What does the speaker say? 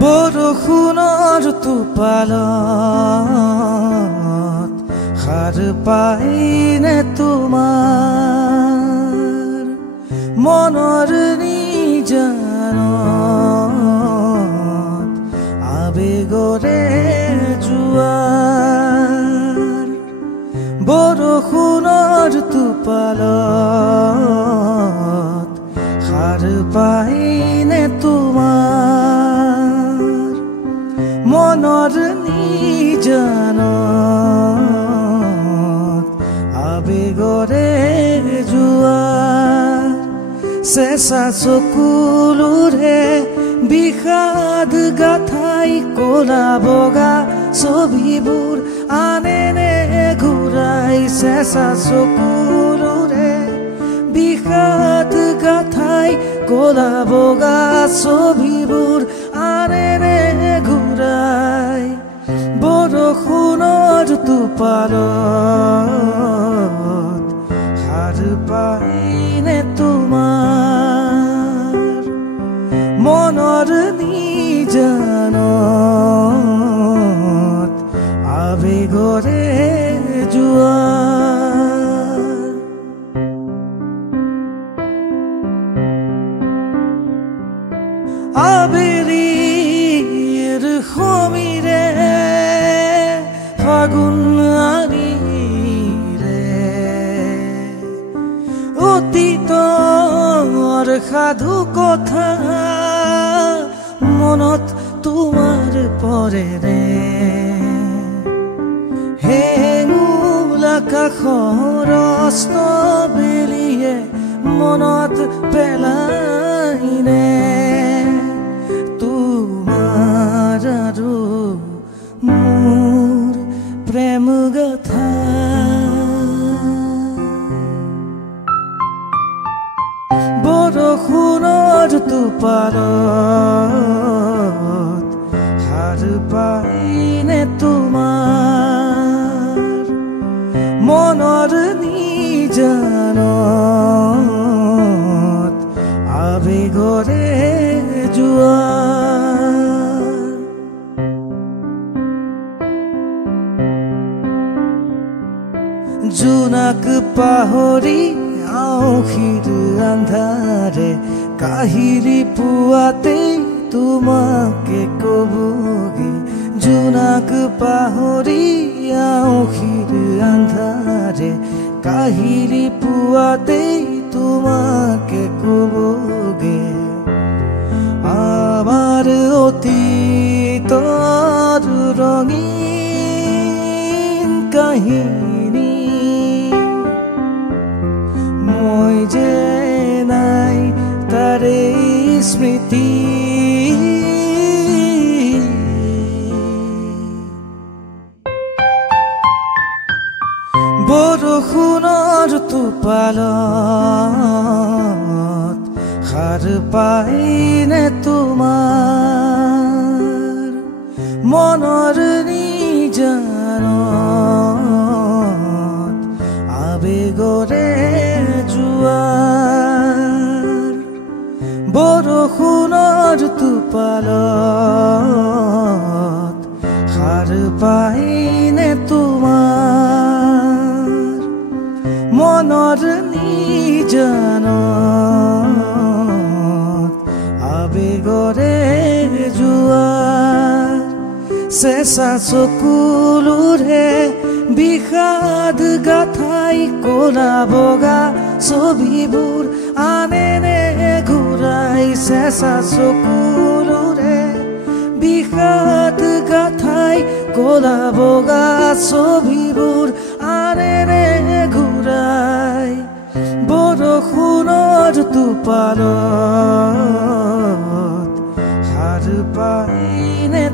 বৰষুণৰ টোপালত সাৰ পাইনে তোমাৰ মনৰ নিজানত আবেগৰে জোৱাৰ বৰষুণৰ টোপালত সাৰ পাইনে তোমাৰ মনৰ নিজানত আবেগৰে জোৱাৰ চেঁচা চকুলোৰে বিষাদ গাথাই ক'লা বগা ছবিবোৰ আনেনে ঘূৰাই চেঁচা চকুলোৰে বিষাদ গাথাই ক'লা বগা ছবিবোৰ আনেনে ঘূৰাই বৰষুণৰ টোপালত সাৰ পাইনে তোমাৰ মনৰ নিজানত আবেগৰে জোৱাৰ আবেলিৰ সমীৰে ফাগুন আনিৰে অতীতৰ সাধু কথা মনত তোমাৰ পৰেৰে হেঙুল আকাশৰ অস্তবেলিয়ে মনত পেলাইনে তোমাৰ আৰু মোৰ প্ৰেম গাথা বৰষুণৰ টোপালত সাৰ পাইনে তোমাৰ মনৰ নিজানত আবেগৰে জোৱাৰ জোনাক পাহৰি আঁউসীৰ আন্ধাৰে কাহিলি পুৱাতেই তোমাকে কবগে জোনাক পাহৰি আঁউসীৰ আন্ধাৰে কাহিলি পুৱাতেই তোমাকে কবগে আমাৰ অতীতৰ ৰঙীন কাহিনী মই যে নাই তাৰে স্মৃতি বৰষুণৰ টোপালত সাৰ পাইনে তোমাৰ মনৰ নিজানত আবেগৰে জোৱাৰ বৰষুণৰ টোপালত সাৰ পাইনে তোমাৰ মনৰ নিজানত আবেগৰে জোৱাৰ চেঁচা চকুলোৰে বিষাদ গাথাই ক'লা বগা ছবিবোৰ আনেনে ঘূৰাই চেঁচা চকুলোৰে বিষাদ গাথাই ক'লা বগা ছবিবোৰ আনেনে ঘূৰাই বৰষুণৰ টোপালত সাৰ পাইনে